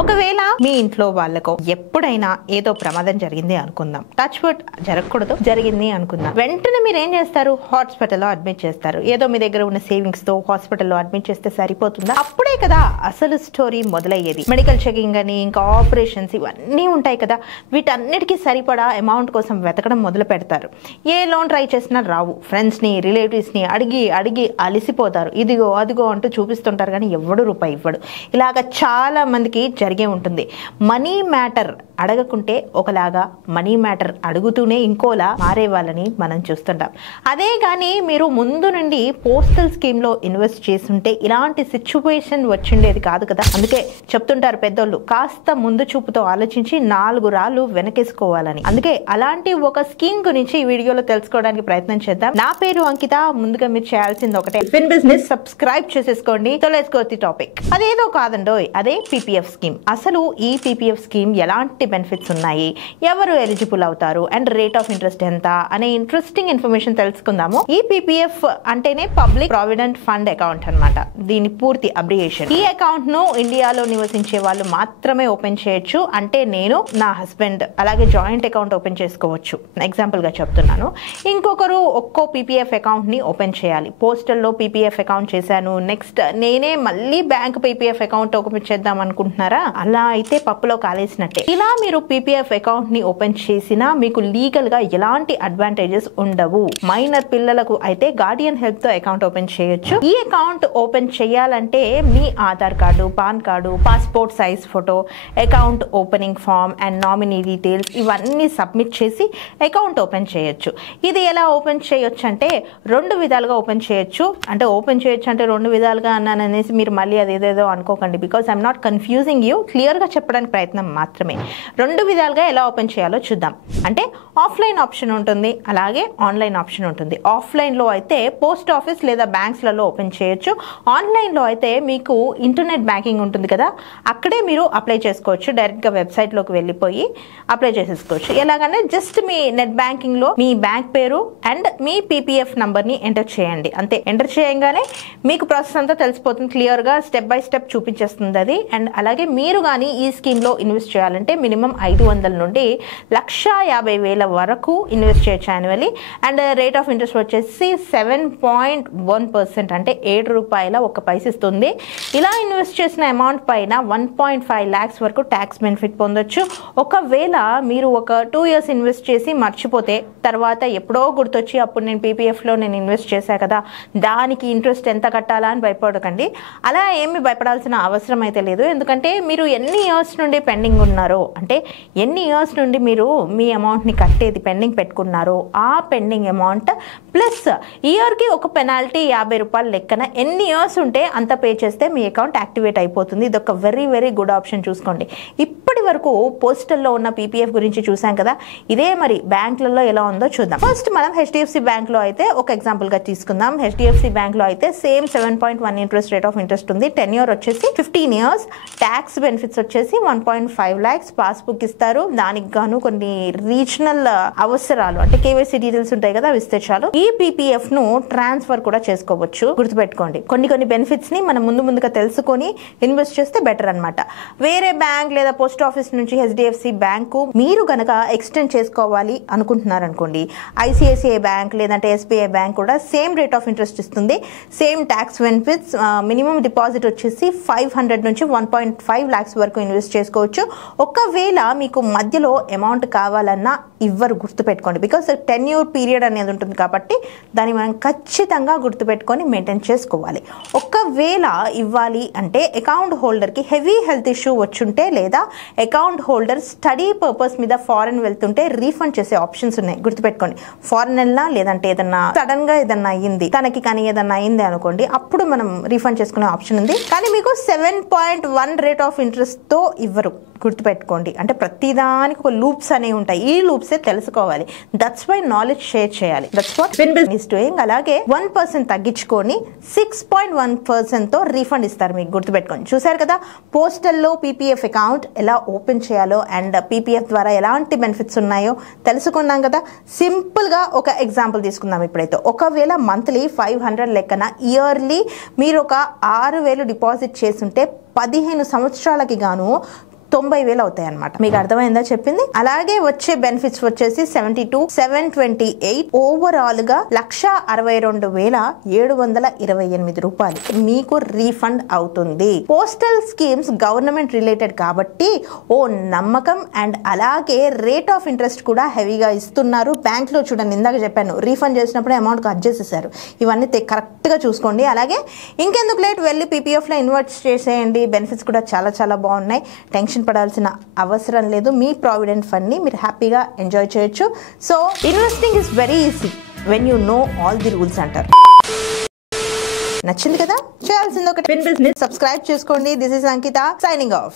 ఒకవేళ మీ ఇంట్లో వాళ్ళకు ఎప్పుడైనా ఏదో ప్రమాదం జరిగింది అనుకుందాం, టచ్ వుడ్ జరగకూడదు, జరిగింది అనుకుందాం, వెంటనే మీరు ఏం చేస్తారు? హాస్పిటల్లో అడ్మిట్ చేస్తారు. ఏదో మీ దగ్గర ఉన్న సేవింగ్స్ తో హాస్పిటల్లో అడ్మిట్ చేస్తే సరిపోతుందా? అప్పుడే కదా అసలు స్టోరీ మొదలయ్యేది. మెడికల్ చెకింగ్ అని, ఇంకా ఆపరేషన్స్ ఇవన్నీ ఉంటాయి కదా, వీటన్నిటికీ సరిపడా అమౌంట్ కోసం వెతకడం మొదలు పెడతారు. ఏ లోన్ ట్రై చేసినా రావు. ఫ్రెండ్స్ ని, రిలేటివ్స్ ని అడిగి అడిగి అలిసిపోతారు. ఇదిగో అదిగో అంటూ చూపిస్తుంటారు, కానీ ఎవడు రూపాయి ఇవ్వడు. ఇలాగ చాలా మందికి జరిగే ఉంటుంది. మనీ మ్యాటర్ అడగకుంటే ఒకలాగా, మనీ మ్యాటర్ అడుగుతూనే ఇంకోలా మారే వాళ్ళని మనం చూస్తుంటాం. అదే కానీ మీరు ముందు నుండి పోస్టల్ స్కీమ్ లో ఇన్వెస్ట్ చేస్తుంటే ఇలాంటి సిచ్యువేషన్ వచ్చిండేది కాదు కదా. అందుకే చెప్తుంటారు పెద్దోళ్ళు, కాస్త ముందు చూపుతో ఆలోచించి 4 రాళ్ళు వెనకేసుకోవాలని. అందుకే అలాంటి ఒక స్కీమ్ గురించి ఈ వీడియోలో తెలుసుకోవడానికి ప్రయత్నం చేద్దాం. నా పేరు అంకిత. ముందుగా మీరు చేయాల్సింది ఒకటే, ఫిన్ బిజినెస్ సబ్స్క్రైబ్ చేసేసుకోండి. తొలెసుకోతి టాపిక్ అదేదో కాదండోయ్, అదే పీపీఎఫ్ స్కీమ్. అసలు ఈ పీపీఎఫ్ స్కీమ్ ఎలాంటి బెనిఫిట్స్ ఉన్నాయి, ఎవరు ఎలిజిబుల్ అవుతారు, అండ్ రేట్ ఆఫ్ ఇంట్రెస్ట్ ఎంత అనే ఇంట్రెస్టింగ్ ఇన్ఫర్మేషన్ తెలుసుకుందాము. ఈ పీపీఎఫ్ అంటేనే పబ్లిక్ ప్రావిడెంట్ ఫండ్ అకౌంట్ అన్నమాట. దీని పూర్తి అబ్రియేషన్. ఈ అకౌంట్ ను ఇండియాలో నివసించే వాళ్ళు మాత్రమే ఓపెన్ చేయొచ్చు. అంటే నేను, నా హస్బెండ్ అలాగే జాయింట్ అకౌంట్ ఓపెన్ చేసుకోవచ్చు. ఎగ్జాంపుల్ గా చెప్తున్నాను. ఇంకొకరు ఒక్కో పీపీఎఫ్ అకౌంట్ ని ఓపెన్ చేయాలి. పోస్టల్లో పీపీఎఫ్ అకౌంట్ చేశాను, నెక్స్ట్ నేనే మళ్ళీ బ్యాంక్ పీపీఎఫ్ అకౌంట్ ఓపెన్ చేద్దాం అనుకుంటున్నారా? అలా అయితే పప్పులో కాలేసినట్టే. ఇలా మీరు పీపీఎఫ్ అకౌంట్ ని ఓపెన్ చేసినా మీకు లీగల్ గా ఎలాంటి అడ్వాంటేజెస్ ఉండవు. మైనర్ పిల్లలకు అయితే గార్డియన్ హెల్ప్ తో అకౌంట్ ఓపెన్ చేయొచ్చు. ఈ అకౌంట్ ఓపెన్ చేయాలంటే మీ Aadhaar card, PAN card, passport size photo, account opening form and nominee details ఇవన్నీ సబ్మిట్ చేసి అకౌంట్ ఓపెన్ చేయొచ్చు. ఇది ఎలా ఓపెన్ చేయొచ్చు అంటే 2 విధాలుగా ఓపెన్ చేయొచ్చు. అంటే ఓపెన్ చేయొచ్చు అంటే 2 విధాలుగా అన్నాను అనేసి మీరు మళ్ళీ అదేదేదో అనుకోకండి. Because I'm not confusing you, clear గా చెప్పడానికి ప్రయత్నం మాత్రమే. 2 విధాలుగా ఎలా ఓపెన్ చేయాలో చూద్దాం. అంటే ఆఫ్లైన్ ఆప్షన్ ఉంటుంది, అలాగే ఆన్లైన్ ఆప్షన్ ఉంటుంది. ఆఫ్లైన్ లో అయితే పోస్ట్ ఆఫీస్ లేదా బ్యాంక్స్లలో ఓపెన్ చేయొచ్చు. ఆన్లైన్ లో అయితే మీకు ఇంటర్నెట్ బ్యాంకింగ్ ఉంటుంది కదా, అక్కడే మీరు అప్లై చేసుకోవచ్చు. డైరెక్ట్ గా వెబ్సైట్ లోకి వెళ్ళిపోయి అప్లై చేసేసుకోవచ్చు. ఎలాగంటే జస్ట్ మీ నెట్ బ్యాంకింగ్ లో మీ బ్యాంక్ పేరు అండ్ మీ పీపీఎఫ్ నంబర్ ని ఎంటర్ చేయండి. అంతే. ఎంటర్ చేయగానే మీకు ప్రాసెస్ అంతా తెలిసిపోతుంది. క్లియర్ గా స్టెప్ బై స్టెప్ చూపించేస్తుంది అది. అండ్ అలాగే మీరు కానీ ఈ స్కీమ్ లో ఇన్వెస్ట్ చేయాలంటే మినిమం 500 నుండి 1,50,000 వరకు ఇన్వెస్ట్ చేయొచ్చు annually. And rate of interest వచ్చేసి 7.1%, అంటే 7 రూపాయల 1 పైసా ఇస్తుంది. ఇలా ఇన్వెస్ట్ చేసిన అమౌంట్ పైన 1.5 lakhs వరకు ట్యాక్స్ బెనిఫిట్ పొందొచ్చు. ఒకవేళ మీరు ఒక 2 years ఇన్వెస్ట్ చేసి మర్చిపోతే తర్వాత ఎప్పుడో గుర్తొచ్చి అప్పుడు నేను పీపీఎఫ్ లో నేను ఇన్వెస్ట్ చేశా కదా, దానికి ఇంట్రెస్ట్ ఎంత కట్టాలా అని భయపడకండి. అలా ఏమి భయపడాల్సిన అవసరం అయితే లేదు. ఎందుకంటే మీరు ఎన్ని ఇయర్స్ నుండి పెండింగ్ ఉన్నారో, అంటే ఎన్ని ఇయర్స్ నుండి మీరు మీ అమౌంట్ ని కట్టేది పెండింగ్ పెట్టుకున్నారో ఆ పెండింగ్ అమౌంట్ ప్లస్ ఇయర్ కి ఒక పెనాల్టీ 50 రూపాయలు లెక్కన ఎన్ని ఇయర్స్ ఉంటే అంత పే చేస్తే మీ అకౌంట్ యాక్టివేట్ అయిపోతుంది. ఇది ఒక వెరీ వెరీ గుడ్ ఆప్షన్. చూసుకోండి. ఇప్పటి వరకు పోస్టల్లో ఉన్న పీపీఎఫ్ గురించి చూసాం కదా, ఇదే మరి బ్యాంకులలో ఎలా ఉందో చూద్దాం. ఫస్ట్ మనం హెచ్డిఎఫ్సి బ్యాంక్ లో అయితే ఒక ఎగ్జాంపుల్ గా తీసుకుందాం. హెచ్డిఎఫ్సి బ్యాంక్ లో అయితే same 7.1 interest rate of interest ఉంది. టెన్యూర్ వచ్చేసి 15 years. ట్యాక్స్ బెనిఫిట్స్ వచ్చేసి 1.5 lakhs. పాస్బుక్ ఇస్తారు. దానికి గాను కొన్ని రీజనల్ అవసరాలు అంటే కేవైసీ డీటెయిల్స్ ఉంటాయి కదా, అవి ఇస్తే చాలు. ఈ పీపీఎఫ్ ను ట్రాన్స్ఫర్ కూడా చేసుకోవచ్చు. గుర్తుపెట్టుకోండి. కొన్ని బెనిఫిట్స్ ని మనం ముందుగా తెలుసుకొని ఇన్వెస్ట్ చేస్తే బెటర్ అన్నమాట. వేరే బ్యాంక్ లేదా పోస్ట్ ఆఫీస్ నుంచి హెచ్డిఎఫ్సి బ్యాంకు మీరు గనక ఎక్స్టెండ్ చేసుకోవాలి అనుకుంటున్నారు అనుకోండి, ఐసిఐసిఐ బ్యాంక్ లేదంటే ఎస్బీఐ బ్యాంక్ కూడా సేమ్ రేట్ ఆఫ్ ఇంట్రెస్ట్ ఇస్తుంది. Same tax benefits. Minimum deposit వచ్చేసి 500 నుంచి 1.5 lakhs వరకు ఇన్వెస్ట్ చేసుకోవచ్చు. ఒకవేళ మీకు మధ్యలో అమౌంట్ కావాలన్నా ఇవ్వరు. గుర్తుపెట్టుకోండి. బికాస్ టెన్యూర్ పీరియడ్ అనేది ఉంటుంది కాబట్టి దాన్ని మనం ఖచ్చితంగా గుర్తుపెట్టుకొని మెయింటైన్ చేసుకోవాలి. ఒకవేళ ఇవ్వాలి అంటే అకౌంట్ హోల్డర్ కి హెవీ హెల్త్ ఇష్యూ వచ్చుంటే లేదా అకౌంట్ హోల్డర్ స్టడీ పర్పస్ మీద ఫారెన్ వెళ్తుంటే రీఫండ్ చేసే ఆప్షన్స్ ఉన్నాయి. గుర్తుపెట్టుకోండి. ఫారెన్ వెళ్ళినా లేదంటే ఏదన్నా సడన్ గా ఏదన్నా అయ్యింది తనకి కానీ ఏదన్నా అయింది అనుకోండి, అప్పుడు మనం రీఫండ్ చేసుకునే ఆప్షన్ ఉంది. కానీ మీకు 7.1 రేట్ ఆఫ్ ఇంట్రెస్ట్ తో ఇవ్వరు. గుర్తుపెట్టుకోండి. అంటే ప్రతిదానికి ఒక లూప్స్ అనేవి ఉంటాయి. ఈ లూప్సే తెలుసుకోవాలి. దట్స్ వై నాలెడ్జ్ షేర్ చేయాలి. That's what Finbill is doing. అలాగే 1% తగ్గించుకొని 6.1% తో రీఫండ్ ఇస్తారు మీకు. గుర్తుపెట్టుకోండి. చూసారు కదా పోస్టల్లో పీపీఎఫ్ అకౌంట్ ఎలా ఓపెన్ చేయాలో అండ్ పీపీఎఫ్ ద్వారా ఎలాంటి బెనిఫిట్స్ ఉన్నాయో తెలుసుకున్నాం కదా. సింపుల్ గా ఒక ఎగ్జాంపుల్ తీసుకుందాం ఇప్పుడైతే. ఒకవేళ మంత్లీ 500 లెక్కన ఇయర్లీ మీరు ఒక 6,000 డిపాజిట్ చేస్తుంటే 15 సంవత్సరాలకి గాను 90,000 అవుతాయి అనమాట. మీకు అర్థమైందా చెప్పింది? అలాగే వచ్చే బెనిఫిట్స్ వచ్చేసి 72,728 ఓవరాల్ గా 1,62,728 రూపాయలు మీకు రీఫండ్ అవుతుంది. పోస్టల్ స్కీమ్స్ గవర్నమెంట్ రిలేటెడ్ కాబట్టి ఓ నమ్మకం అండ్ అలాగే రేట్ ఆఫ్ ఇంట్రెస్ట్ కూడా హెవీగా ఇస్తున్నారు. బ్యాంక్ లో చూడండి, ఇందాక చెప్పాను రీఫండ్ చేసినప్పుడు అమౌంట్ కట్ చేసేసారు. ఇవన్నీ కరెక్ట్ గా చూసుకోండి. అలాగే ఇంకెందుకు లేట్, వెళ్ళి పీపీఎఫ్ లో ఇన్వెస్ట్ చేసేయండి. బెనిఫిట్స్ కూడా చాలా చాలా బాగున్నాయి. టెన్షన్ పడాల్సిన అవసరం లేదు. మీ ప్రావిడెంట్ ఫండ్ ని మీరు హ్యాపీగా ఎంజాయ్ చేయొచ్చు. So investing is very easy when you know all the rules అంటారు. నచ్చింది కదా? చేయాల్సింది ఒకటి, ఫిన్ బిజినెస్ సబ్స్క్రైబ్ చేసుకోండి. This is Ankita signing off.